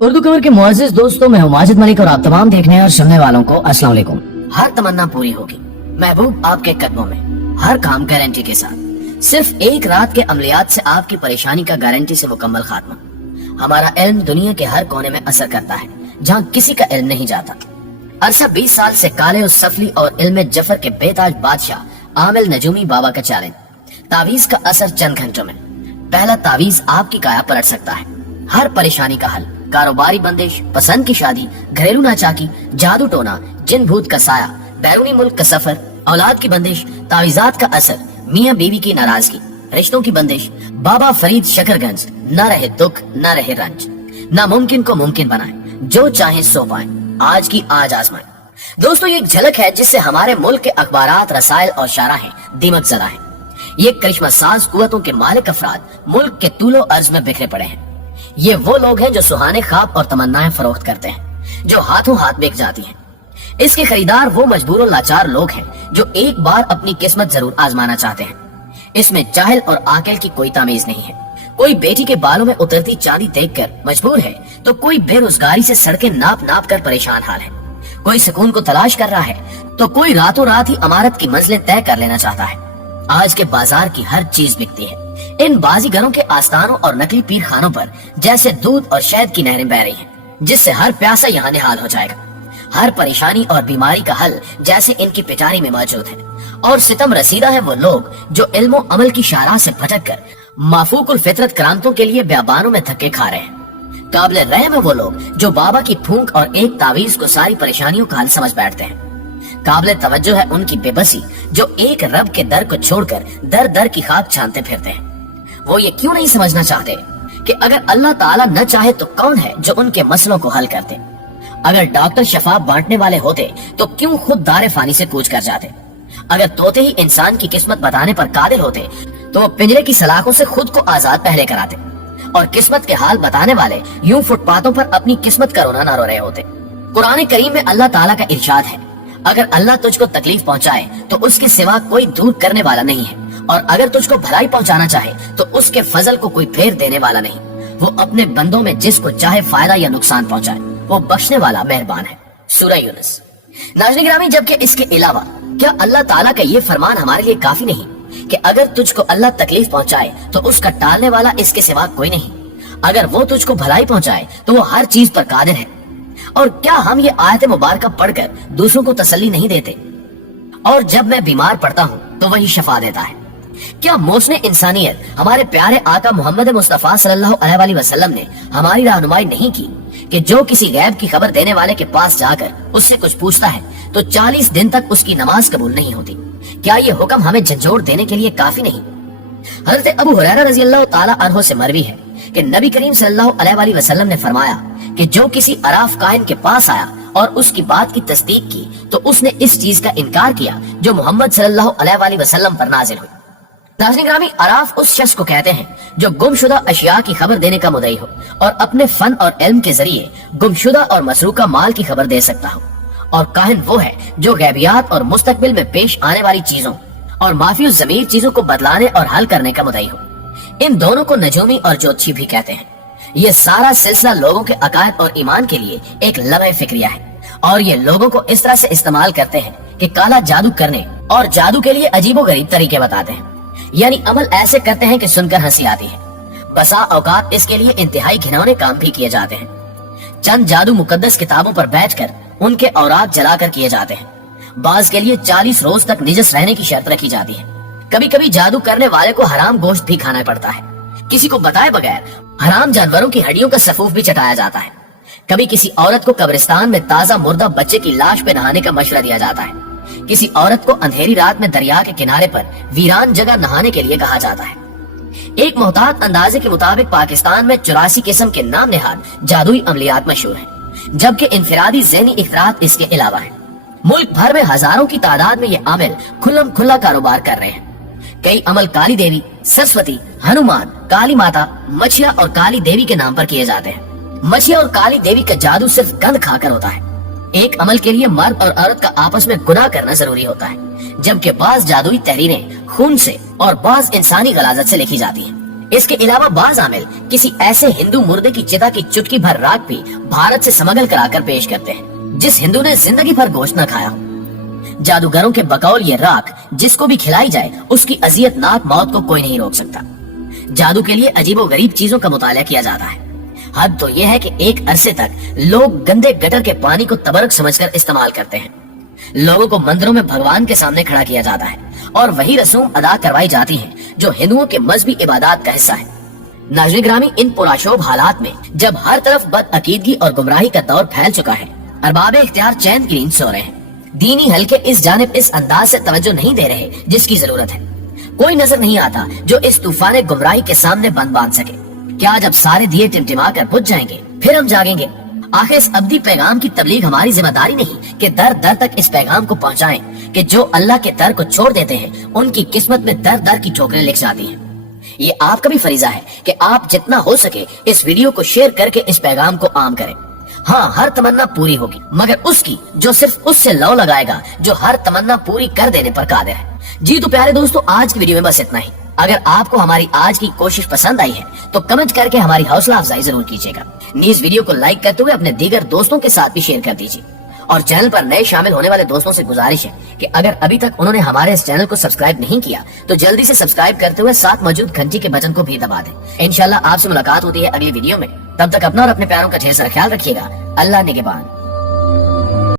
उर्दू खबर के मुअज़्ज़िज़ दोस्तों, मैं हूं माजिद मलिक और आप तमाम देखने और सुनने वालों को अस्सलाम वालेकुम। हर तमन्ना पूरी होगी, महबूब आपके कदमों में, हर काम गारंटी के साथ। सिर्फ एक रात के अमलियात से आपकी परेशानी का गारंटी से मुकम्मल खात्मा। हमारा इल्म दुनिया के हर कोने में असर करता है, जहाँ किसी का इल्म नहीं जाता। अरसा 20 साल से काले और सफली और इल्म जफर के बेताज बादशाह आमिल नजूमी बाबा का चैलेंज। तावीज का असर चंद घंटों में। पहला तावीज आपकी काया पलट सकता है। हर परेशानी का हल, कारोबारी बंदिश, पसंद की शादी, घरेलू नाचाकी, जादू टोना, जिन भूत का साया, बैरूनी मुल्क का सफर, औलाद की बंदिश, तावीजात का असर, मियाँ बीवी की नाराजगी, रिश्तों की बंदिश, बाबा फरीद शकरगंज। न रहे दुख, न रहे रंज, नामुमकिन को मुमकिन बनाए, जो चाहे सो पाए, आज की आज आजमाए। दोस्तों, ये एक झलक है जिससे हमारे मुल्क के अखबारात, रसायल और शाराहें दिमक जरा है। ये करिश्मा साज कुव्वतों के मालिक अफराद मुल्क के तूलो अर्ज में बिखरे पड़े हैं। ये वो लोग हैं जो सुहाने ख्वाब और तमन्नाएं फरोख्त करते हैं, जो हाथों हाथ बिक जाती हैं। इसके खरीदार वो मजबूर और लाचार लोग हैं जो एक बार अपनी किस्मत जरूर आजमाना चाहते हैं। इसमें जाहिल और आकिल की कोई तमीज नहीं है। कोई बेटी के बालों में उतरती चांदी देखकर मजबूर है, तो कोई बेरोजगारी से सड़कें नाप नाप कर परेशान हाल है। कोई सुकून को तलाश कर रहा है, तो कोई रातों रात ही इमारत की मंजिलें तय कर लेना चाहता है। आज के बाजार की हर चीज बिकती है। इन बाजीगरों के आस्थानों और नकली पीर खानों पर जैसे दूध और शहद की नहरें बह रही हैं, जिससे हर प्यासा यहाँ निहाल हो जाएगा। हर परेशानी और बीमारी का हल जैसे इनकी पिटारी में मौजूद है। और सितम रसीदा है वो लोग जो इल्मो अमल की शाहराह से भटक कर माफूकुल फितरत क्रांतों के लिए ब्याबानों में धक्के खा रहे हैं। काबिल रहम है वो लोग जो बाबा की फूंक और एक तावीज को सारी परेशानियों का हल समझ बैठते हैं। काबिल तवज्जो है उनकी बेबसी जो एक रब के दर को छोड़कर दर दर की खाक छानते फिरते हैं। वो ये क्यों नहीं समझना चाहते कि अगर अल्लाह ताला न चाहे तो कौन है जो उनके मसलों को हल करते। अगर डॉक्टर शफा बांटने वाले होते तो क्यों खुद दारे फानी से कूच कर जाते। अगर तोते ही इंसान की किस्मत बताने पर कादिर होते तो वो पिंजरे की सलाखों से खुद को आजाद पहले कराते। और किस्मत के हाल बताने वाले यूं फुटपाथों पर अपनी किस्मत का रोना ना रो रहे होते। कुरान करीम में अल्लाह ताला का इरशाद है, अगर अल्लाह तुझको तकलीफ पहुंचाए तो उसके सिवा कोई दूर करने वाला नहीं है, और अगर तुझको भलाई पहुंचाना चाहे तो उसके फजल को कोई फेर देने वाला नहीं। वो अपने बंदों में जिसको चाहे फायदा या नुकसान पहुंचाए, वो बख्शने वाला मेहरबान है। सूरह यूनुस। नाज़रीन गिरामी, जबकि इसके अलावा क्या अल्लाह ताला का ये फरमान हमारे लिए काफी नहीं कि अगर तुझको अल्लाह तकलीफ पहुंचाए तो उसका टालने वाला इसके सिवा कोई नहीं। अगर वो तुझको भलाई पहुंचाए तो वो हर चीज पर कादिर है। और क्या हम ये आयत मुबारका पढ़कर दूसरों को तसल्ली नहीं देते? और जब मैं बीमार पड़ता हूँ तो वही शफा देता है। क्या मौसम इंसानियत हमारे प्यारे आका मोहम्मद मुस्तफा सल्लल्लाहु अलैहि वसल्लम ने हमारी रहनुमाई नहीं की कि जो किसी गैब की खबर देने वाले के पास जाकर उससे कुछ पूछता है तो 40 दिन तक उसकी नमाज कबूल नहीं होती? क्या ये हुक्म हमें झंझोड़ देने के लिए काफी नहीं? हजरत अबू हुरैरा रज़ियल्लाहु ताला अन्हु से मरवी है कि नबी करीम सल्लल्लाहु अलैहि वसल्लम ने फरमाया कि जो किसी अराफ कायन के पास आया और उसकी बात की तस्दीक की तो उसने इस चीज का इनकार किया जो मोहम्मद सल्लल्लाहु अलैहि वसल्लम पर नाजिल हुई। नाज़रीन ग्रामी, अराफ उस शख्स को कहते हैं जो गुमशुदा अशिया की खबर देने का मुदई हो और अपने फन और इल्म के जरिए गुमशुदा और मसरूका माल की खबर दे सकता हो। और काहिन वो है जो गैबियात और मुस्तकबिल में पेश आने वाली चीजों और माफियो जमीर चीजों को बदलाने और हल करने का मुदई हो। इन दोनों को नजूमी और ज्योतिषी भी कहते हैं। ये सारा सिलसिला लोगों के अकायद और ईमान के लिए एक लम्हे फिक्रिया है, और ये लोगों को इस तरह से इस्तेमाल करते हैं कि काला जादू करने और जादू के लिए अजीबोगरीब तरीके बताते हैं। यानी अमल ऐसे करते हैं कि सुनकर हंसी आती है। बसा औकात इसके लिए इंतहाई घिनौने काम भी किए जाते हैं। चंद जादू मुकद्दस किताबों पर बैठकर उनके औरात जलाकर किए जाते हैं। बाज के लिए 40 रोज तक निजस रहने की शर्त रखी जाती है। कभी कभी जादू करने वाले को हराम गोश्त भी खाना पड़ता है। किसी को बताए बगैर हराम जानवरों की हड्डियों का सफूफ भी चटाया जाता है। कभी किसी औरत को कब्रिस्तान में ताजा मुर्दा बच्चे की लाश पे नहाने का मशवरा दिया जाता है। किसी औरत को अंधेरी रात में दरिया के किनारे पर वीरान जगह नहाने के लिए कहा जाता है। एक मोहतात अंदाजे के मुताबिक पाकिस्तान में 84 किस्म के नाम निहाद जादुई अमलियात मशहूर हैं, जबकि इंफरादी ज़हनी इफरात इसके अलावा है। मुल्क भर में हजारों की तादाद में ये आमिल खुल्लम खुल्ला कारोबार कर रहे हैं। कई अमल काली देवी, सरस्वती, हनुमान, काली माता, मछिया और काली देवी के नाम पर किए जाते हैं। मछिया और काली देवी का जादू सिर्फ गंध खाकर होता है। एक अमल के लिए मर्द और औरत का आपस में गुनाह करना जरूरी होता है, जबकि बाज जादुई तहरीरें खून से और बाज इंसानी गलाजत से लिखी जाती हैं। इसके अलावा बाज आमिल किसी ऐसे हिंदू मुर्दे की चिता की चुटकी भर राख भी भारत से स्मगल कराकर पेश करते हैं, जिस हिंदू ने जिंदगी भर गोश्त न खाया। जादूगरों के बकौल ये राख जिसको भी खिलाई जाए उसकी अजियतनाक मौत को कोई नहीं रोक सकता। जादू के लिए अजीबो गरीब चीजों का मुताला किया जाता है। हद तो यह है कि एक अरसे तक लोग गंदे गटर के पानी को तबरक समझकर इस्तेमाल करते हैं। लोगों को मंदिरों में भगवान के सामने खड़ा किया जाता है और वही रसूम अदा करवाई जाती है जो हिंदुओं के मजहबी इबादत का हिस्सा है। नाज़रीन ग्रामी, इन पुराशोभ हालात में जब हर तरफ बदअकीदगी और गुमराही का दौर फैल चुका है, अरबाब इख्तियार चैन की नींद सो रहे हैं। दीनी हल्के इस जानिब इस अंदाज से तवज्जो नहीं दे रहे जिसकी जरूरत है। कोई नजर नहीं आता जो इस तूफान गुमराही के सामने बंद बांध सके। क्या जब सारे दिए टिमटिमा कर बुझ जाएंगे फिर हम जागेंगे? आखिर इस अब्दी पैगाम की तबलीग हमारी जिम्मेदारी नहीं कि दर दर तक इस पैगाम को पहुंचाएं कि जो अल्लाह के दर को छोड़ देते हैं उनकी किस्मत में दर दर की ठोकरें लिख जाती हैं। ये आपका भी फरीजा है कि आप जितना हो सके इस वीडियो को शेयर करके इस पैगाम को आम करें। हाँ, हर तमन्ना पूरी होगी, मगर उसकी जो सिर्फ उससे लौ लगाएगा जो हर तमन्ना पूरी कर देने पर कादिर है। जी तो प्यारे दोस्तों, आज की वीडियो में बस इतना ही। अगर आपको हमारी आज की कोशिश पसंद आई है तो कमेंट करके हमारी हौसला अफजाई जरूर कीजिएगा। नीज वीडियो को लाइक करते हुए अपने दीगर दोस्तों के साथ भी शेयर कर दीजिए। और चैनल पर नए शामिल होने वाले दोस्तों से गुजारिश है कि अगर अभी तक उन्होंने हमारे इस चैनल को सब्सक्राइब नहीं किया तो जल्दी से सब्सक्राइब करते हुए साथ मौजूद घंटी के बटन को भी दबा दें। इंशाल्लाह आपसे मुलाकात होती है अगली वीडियो में। तब तक अपना और अपने प्यारों का ढेर सारा ख्याल रखिएगा। अल्लाह निगहबान।